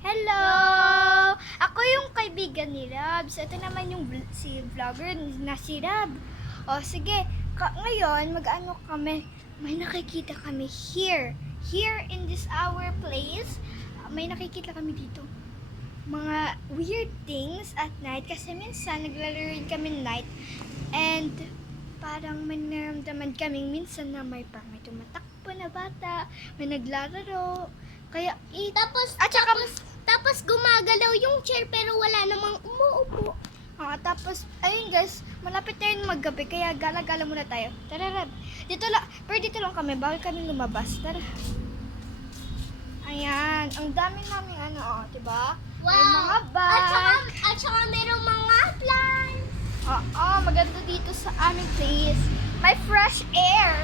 Hello! Ako yung kaibigan ni Rabs. Ito naman yung si vlogger na si Rab. O sige, ngayon mag-ano kami. May nakikita kami here. Here in this our place. May nakikita kami dito. Mga weird things at night. Kasi minsan naglalaro rin kami night. And parang may naramdaman kaming minsan na may tumatakbo na bata. May naglalaro. Kaya, tapos gumagalaw yung chair pero wala namang umuupo. Tapos, ayun guys, malapit na rin maggabi kaya gala-gala muna tayo. Tara, Rab. Pero dito lang kami, bawal kami lumabas. Tara. Ayan, ang dami namin diba? Wow! May mga bag. At saka merong mga plants. Oo, maganda dito sa aming place. May fresh air.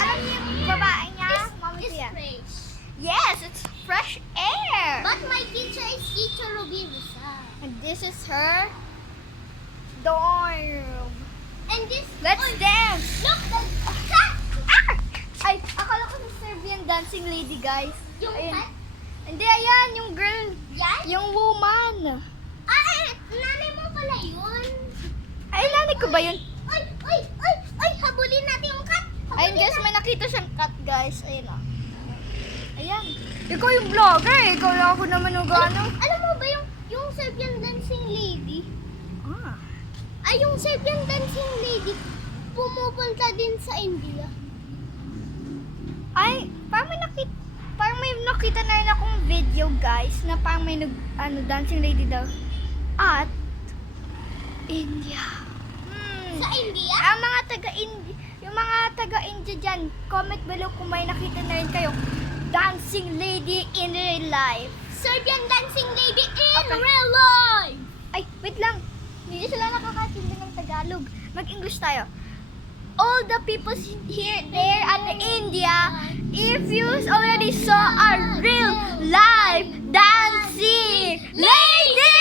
Alam niyo yung babae niya? Mami ko yan. Fresh. Yes, it's fresh air. But my teacher is Teacher Ruby Rizal. And this is her dorm. And this... Let's oh, dance. Look, the cat! Ay, akala ko sa Serbian dancing lady, guys. Yung Ayun. cat? Hindi, ayan, yung girl. Yan? Yung woman. Nanay mo pala yun. Ay, nanay ko ba yun? Ay, habulin natin yung cat. Ayun, guys, may nakita siyang cat, guys. Ayun, Ayan. Ikaw yung vlogger, eh. Ikaw lang ako naman yung gano'n. Alam mo ba yung Serbian dancing lady? Ah. Yung Serbian dancing lady pumupunta din sa India. Ay, parang may nakita na rin akong video, guys, na parang may dancing lady daw. At India. Sa India? Ang mga taga-India, yung mga taga-India dyan, comment below kung may nakita na rin kayo. Dancing lady in real life. Serbian dancing lady in Okay. real life! Ay, wait lang. Hindi sila nakakaintindi ng Tagalog. Mag-English tayo. All the people here, there at the India, if you already saw a real life dancing lady!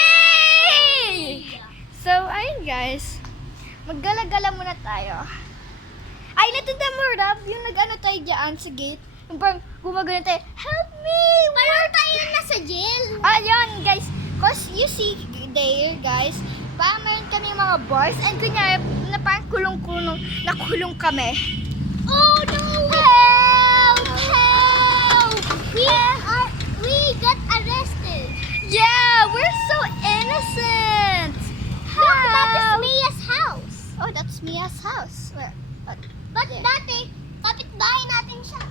So, ayun guys. Maggala-gala muna tayo. Ay, natanda mo, Rab, yung nag-ano tayo dyan sa gate. Yung parang gumagano tayo, help me! Parang tayo nasa jail. Ayun, guys. Cause you see there, guys, parang meron kami mga bars and kunyari na parang nakulong kami. Oh no! Help! Help! We got arrested. Yeah, we're so innocent! Look, that is Help! Mia's house. Oh, that's Mia's house. But dati, kapitbahay natin siya.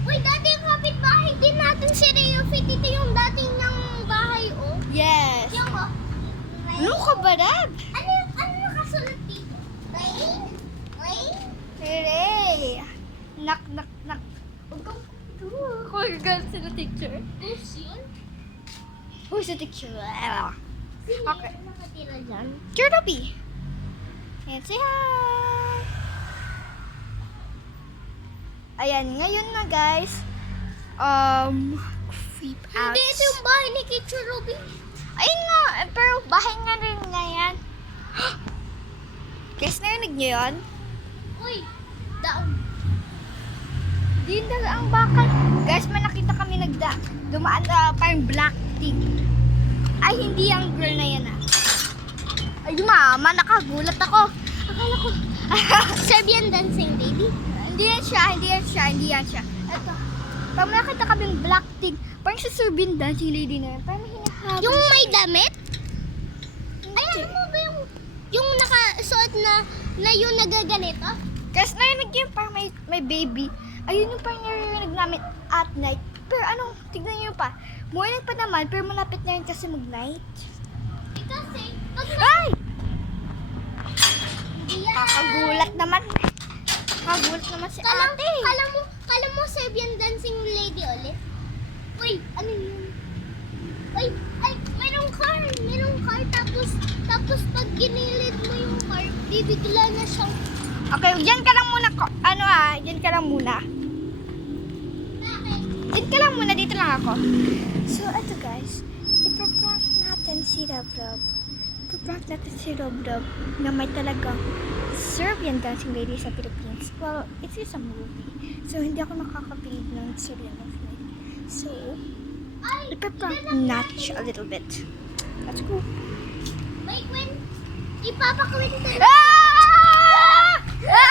Uy, dati yung kapitbahay din natin si Rio Fit. Ito yung dating niyang bahay, oh. Yes. Yung, oh. Ano ka ba, Rab? Ano nakasulat dito? Rain? Rain? Hooray! Knock, knock, knock. Huwag kang Call sila teacher. Who's yun? Who's the teacher? Sino Okay. yung nakatira dyan? Kirby. And say hi! Ayan, ngayon na guys. Creep out. Hindi, ito yung bahay ni Teacher Ruby. Ayun nga, pero bahay nga rin nga yan. Guys, narinig niyo yun? Uy, daon. Di na ang bakal. Guys, may nakita kami dumaan na parang black thing. Ay, hindi ang girl na yan Ay, mama, nakagulat ako. Akala ko. Serbian dancing lady? Hindi yan siya. Ito. Pag nakita kaming black thing, parang sa Serbian dancing lady na yan. Parang may hinahabol. Yung may damit? Ay, Hindi. ano mo ba yung nakasuot na yung nagaganito? Kasi narinig yung parang may baby. Ayun yung parang narinig namin at night. Pero tignan nyo pa. Morning pa naman, pero malapit na rin kasi mag-night. Kasi, Ay! yeah. Kakagulat naman. Kakagulat naman si ate. Kala mo Serbian dancing lady ulit? Uy, ano yun? Uy, ay, merong car. Tapos pag ginilid mo yung car, bibigla na siyang, Okay, dyan ka lang muna. Dyan ka lang muna. bakit? Dyan ka lang muna. Dito lang ako. So, ito guys. Ipaprank natin si Rob-Rob. Na may talagang Serbian dancing lady sa Philippines. Well, it is a movie. So, hindi ako nakakapilid ng Serbian dancing lady. So, Ay, Notch a little bit. Let's go. may kwento. Ipapakwento. Ah! Ah!